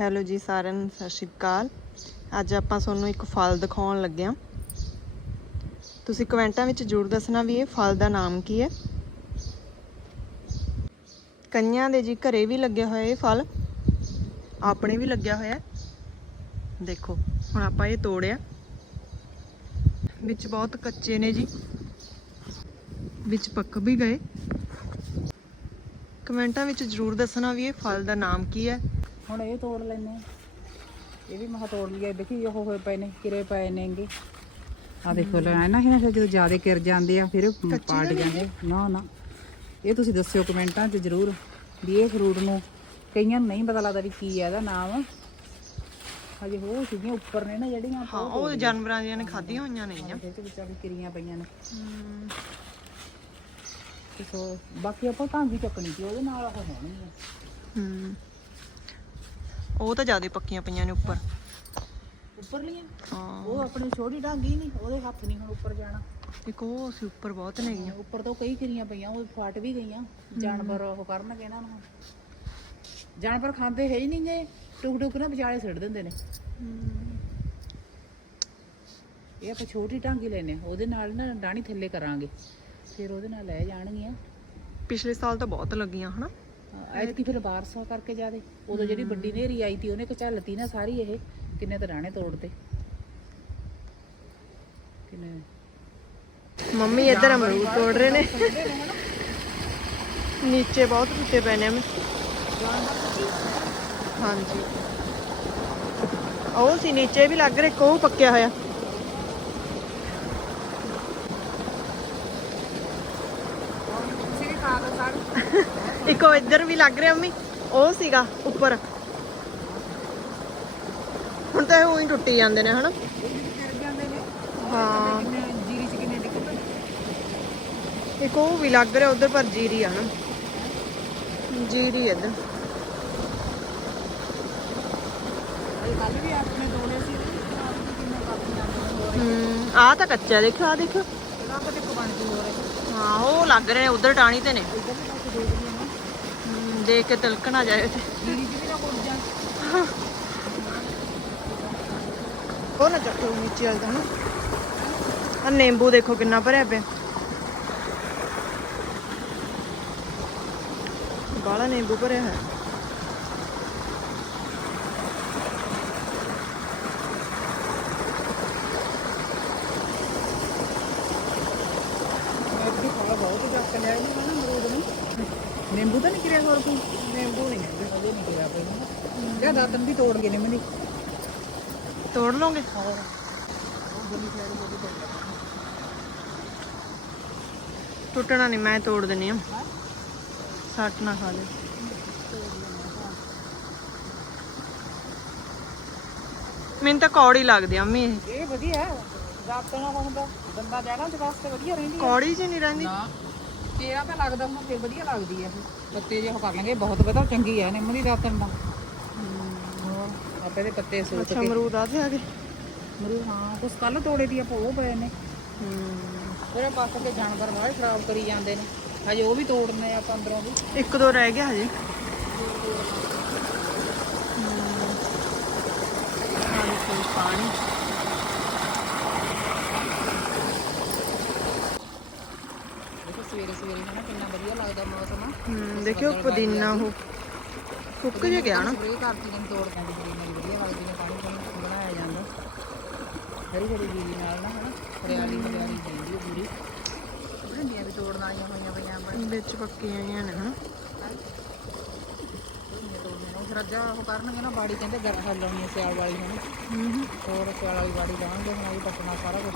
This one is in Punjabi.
ਹੈਲੋ ਜੀ ਸਾਰਿਆਂ ਨੂੰ, ਸਤਿ ਸ਼੍ਰੀ ਅਕਾਲ। ਅੱਜ ਆਪਾਂ ਤੁਹਾਨੂੰ ਇੱਕ ਫਲ ਦਿਖਾਉਣ ਲੱਗੇ ਹਾਂ। ਤੁਸੀਂ ਕਮੈਂਟਾਂ ਵਿੱਚ ਜ਼ਰੂਰ ਦੱਸਣਾ ਵੀ ਇਹ ਫਲ ਦਾ ਨਾਮ ਕੀ ਹੈ। ਕਈਆਂ ਦੇ ਜੀ ਘਰੇ ਵੀ ਲੱਗਿਆ ਹੋਇਆ ਇਹ ਫਲ, ਆਪਣੇ ਵੀ ਲੱਗਿਆ ਹੋਇਆ ਦੇਖੋ, ਹੁਣ ਆਪਾਂ ਇਹ ਤੋੜਿਆ। ਵਿੱਚ ਬਹੁਤ ਕੱਚੇ ਨੇ ਜੀ। ਵਿੱਚ ਪੱਕ ਵੀ ਗਏ। ਕਮੈਂਟਾਂ ਵਿੱਚ ਜ਼ਰੂਰ ਦੱਸਣਾ ਵੀ ਇਹ ਫਲ ਦਾ ਨਾਮ ਕੀ ਹੈ। ਹੁਣ ਇਹ ਤੋੜ ਲੈਨੇ ਆ। ਇਹ ਵੀ ਮਹਾ ਤੋੜ ਲਿਆ ਦੇਖੀ ਉਹ ਹੋਏ ਪਏ ਨੇ ਕਿਰੇ ਪਏ ਨੇਗੇ। ਆ ਦੇਖੋ ਲੈ ਨਾ ਇਹਨਾਂ ਜਦੋਂ ਜ਼ਿਆਦਾ ਕਿਰ ਜਾਂਦੇ ਆ ਫਿਰ ਪਾਟ ਜਾਂਦੇ। ਨਾ ਨਾ। ਇਹ ਤੁਸੀਂ ਦੱਸਿਓ ਕਮੈਂਟਾਂ 'ਚ ਜ਼ਰੂਰ ਵੀ ਇਹ ਫਰੂਟ ਨੂੰ ਕਈਆਂ ਨੂੰ ਨਹੀਂ ਪਤਾ ਲੱਗਦਾ ਵੀ ਕੀ ਹੈ ਇਹਦਾ ਨਾਮ। ਹਜੇ ਹੋ ਸੀਗੀਆਂ ਉੱਪਰ ਨੇ ਨਾ ਜਿਹੜੀਆਂ ਹਾਂ ਉਹ ਜਾਨਵਰਾਂ ਦੀਆਂ ਨੇ ਖਾਧੀਆਂ ਹੋਈਆਂ ਨੇ ਗੀਆਂ। ਇਹਦੇ ਵਿੱਚ ਵੀ ਕਿਰੀਆਂ ਪਈਆਂ ਨੇ। ਤੇ ਸੋ ਬਾਕੀ ਆਪਾਂ ਕਾਂਗੀ ਚੱਕਣੀ ਸੀ ਉਹਦੇ ਨਾਲ ਉਹ ਹੋਣਗੀਆਂ ਹਮ ਉਹ ਤਾਂ ਜ਼ਿਆਦਾ ਪੱਕੀਆਂ ਪਈਆਂ ਨੇ ਉੱਪਰ। ਉੱਪਰਲੀਆਂ? ਹਾਂ। ਉਹ ਆਪਣੀ ਛੋਟੀ ਢਾਂਗੀ ਨਹੀਂ ਉਹਦੇ ਹੱਥ ਨਹੀਂ ਹੁਣ ਉੱਪਰ ਜਾਣਾ। ਇੱਕ ਉਹ ਅਸੀਂ ਉੱਪਰ ਬਹੁਤ ਨੇ ਗੀਆਂ ਉੱਪਰ ਤੋਂ ਕਈ ਕਿਰੀਆਂ ਪਈਆਂ ਉਹ ਫਟ ਵੀ ਗਈਆਂ। ਜਾਨਵਰ ਉਹ ਕਰਨਗੇ ਇਹਨਾਂ ਨੂੰ ਜਾਨਵਰ ਖਾਂਦੇ ਹੈ ਹੀ ਨਹੀਂ ਗੇ ਟੁਕ ਟੁਕ ਨਾ ਵਿਚਾਲੇ ਸਿੱਟ ਦਿੰਦੇ ਨੇ। ਇਹ ਆਪਾਂ ਛੋਟੀ ਢਾਂਗੀ ਲੈਨੇ ਉਹਦੇ ਨਾਲ ਨਾ ਡਾਣੀ ਥੱਲੇ ਕਰਾਂਗੇ। ਫਿਰ ਉਹਦੇ ਨਾਲ ਲੈ ਜਾਣਗੀਆਂ। ਪਿਛਲੇ ਸਾਲ ਤਾਂ ਬਹੁਤ ਲੱਗੀਆਂ ਹਨਾ? ਐਤਕੀ ਫਿਰ ਬਾਰਸਾ ਕਰਕੇ ਜਾਦੇ। ਉਦੋਂ ਜਿਹੜੀ ਵੱਡੀ ਨੇਰੀ ਆਈ ਤੀ ਉਹਨੇ ਕਚਲਤੀ ਨਾ ਸਾਰੀ ਇਹ ਕਿੰਨੇ ਤਾਂ ਡਾਣੇ ਤੋੜਦੇ ਕਿੰਨੇ? ਮੰਮੀ ਇੱਧਰ ਅਮਰੂਦ ਤੋੜ ਰਹੇ ਨੇ। ਨੀਚੇ ਬਹੁਤ ਟੁੱਟੇ ਪਏ ਨੇ ਹਾਂਜੀ। ਉਹ ਸੀ ਨੀਚੇ ਵੀ ਲੱਗ ਰਿਹਾ ਕੋਹ ਪੱਕਿਆ ਹੋਇਆ। ਸਾਰੇ। ਇੱਕ ਉਹ ਇੱਧਰ ਵੀ ਲੱਗ ਰਿਹਾ ਮੰਮੀ, ਉਹ ਸੀਗਾ ਉੱਪਰ। ਹੁਣ ਤਾਂ ਇਹ ਉਹੀ ਟੁੱਟੀ ਜਾਂਦੇ ਨੇ, ਹਨਾ? ਹਾਂ। ਇੱਕ ਉਹ ਵੀ ਲੱਗ ਰਿਹਾ ਉਧਰ, ਪਰ ਜੀਰੀ ਆ ਨਾ ਜੀਰੀ ਇੱਧਰ। ਆ ਤਾਂ ਕੱਚਾ ਦੇਖੋ ਆ ਦੇਖੋ ਹਾਂ, ਉਹ ਲੱਗ ਰਹੇ ਨੇ, ਉਧਰ ਟਾਣੀ ਤੇ ਨੇ। ਦੇਖ ਕੇ ਤਿਲਕ ਨਾ ਜਾਏ ਤੇ ਨਾ ਉਹ ਨਾ ਚੱਕੋ ਨੀਚੇ ਵਾਲ ਦਾ ਹਨਾ ਆ ਨਿੰਬੂ ਦੇਖੋ ਕਿੰਨਾ ਭਰਿਆ ਪਿਆ। ਬਾਲਾ ਨਿੰਬੂ ਭਰਿਆ ਹੈ ਬਹੁਤ ਲਿਆ ਇਹਨੂੰ ਨਾ ਅਮਰੂਦ ਨੂੰ। ਨਿੰਬੂ ਤਾਂ ਨਹੀਂ ਕਿਰਿਆ ਹੋਰ ਕੋਈ? ਨਿੰਬੂ ਨਹੀਂ ਹੈ ਅਜੇ ਨਹੀਂ ਕਿਰਿਆ ਕੋਈ। ਜਾਂ ਦਾਤਨ ਵੀ ਤੋੜ ਗਏ ਨੇ ਮੈਨੂੰ ਤੋੜ ਲਓਗੇ? ਹੋਰ। ਟੁੱਟਣਾ ਨਹੀਂ ਮੈਂ ਤੋੜ ਦਿੰਨੀ ਆ। ਹਾਂ? ਸੱਟ ਨਾ ਖਾ ਲੈ ਮੈਨੂੰ ਤਾਂ ਕੌੜੀ ਲੱਗਦੀ ਆ ਮੰਮੀ। ਇਹ ਇਹ ਵਧੀਆ ਦਾਤਨ ਨਾਲ ਹੁੰਦਾ। ਦੰਦਾ ਜਾਣਾ ਤੇ ਵਾਸਤੇ ਵਧੀਆ ਰਹਿੰਦੀ ਕੌੜੀ ਜੀ ਨਹੀਂ ਰਹਿੰਦੀ। ਨਾ। ਤੇਰਾ ਤਾਂ ਲੱਗਦਾ ਹੁਣ ਫਿਰ ਵਧੀਆ ਲੱਗਦੀ ਆ ਇਹ ਪੱਤੇ ਜੇ ਉਹ ਕਰ ਲਾਂਗੇ ਬਹੁਤ ਵਧੀਆ ਚੰਗੀ ਆ ਨਿੰਮ ਦੀ ਦਾਤਨ ਦਾ ਆਪੇ ਦੇ ਪੱਤੇ ਸੋਚ ਅੱਛਾ ਕੇ ਅਮਰੂਦ ਆ ਤੇ ਆ ਗਏ? ਮਰੂ ਹਾਂ ਕੁਛ ਕੱਲ ਤੋੜੇ ਦੀ ਆਪਾਂ ਉਹ ਪਏ ਨੇ। ਉਹਦੇ ਪਾਸੇ ਤੇ ਜਾਨਵਰ ਬਾਹਰ ਖਰਾਬ ਕਰੀ ਜਾਂਦੇ ਨੇ। ਹਜੇ ਉਹ ਵੀ ਤੋੜਨੇ ਆ ਆਪਾਂ ਅੰਦਰੋਂ ਵੀ। ਇੱਕ ਦੋ ਰਹਿ ਗਿਆ ਹਜੇ। ਪਾਣੀ ਪਾਣੀ ਦੇਖੋ ਸਵੇਰੇ ਸਵੇਰੇ ਹਨਾ ਕਿੰਨਾ ਵਧੀਆ ਲੱਗਦਾ ਮੌਸਮ ਹੂੰ ਦੇਖਿਓ ਪੁਦੀਨਾ ਉਹ। ਸੁੱਕ ਜੇ ਗਿਆ ਨਾ। ਸਪਰੇ ਕਰਤੀ ਨੇ ਤੋੜ ਕੇ ਜਿਹੜੀ ਨਹੀਂ ਵਧੀਆ ਲੱਗਦੀ ਨੇ ਪਾਣੀ ਪਾਣੀ ਬਣਾਇਆ ਜਾਂਦਾ। ਹਰੀ ਹਰੀ ਜੀਰੀ ਨਾਲ ਨਾ ਹਨਾ ਹਰਿਆਲੀ ਹਰਿਆਲੀ ਹੈ ਪੂਰੀ। ਭਿੰਡੀਆਂ ਵੀ ਤੋੜਨ ਵਾਲੀਆਂ ਹੋਈਆਂ ਪਈਆਂ ਆਪਣੇ ਵਿੱਚ ਪੱਕੀਆਂ ਆਈਆਂ ਨੇ ਹਨਾ। ਅੱਜਾ ਉਹ ਕਰਨਗੇ ਨਾ ਬਾੜੀ ਕਹਿੰਦੇ ਗਰ ਲਾਉਣੀ ਆ ਸਿਆਲ ਵਾਲੀ ਹਨਾ ਹੂੰ ਹੋਰ ਸਿਆਲ ਵਾਲੀ ਬਾੜੀ ਲਾਉਣਗੇ ਹੁਣ ਉਹ ਵੀ ਪੱਟਣਾ ਸਾਰਾ ਕੁਝ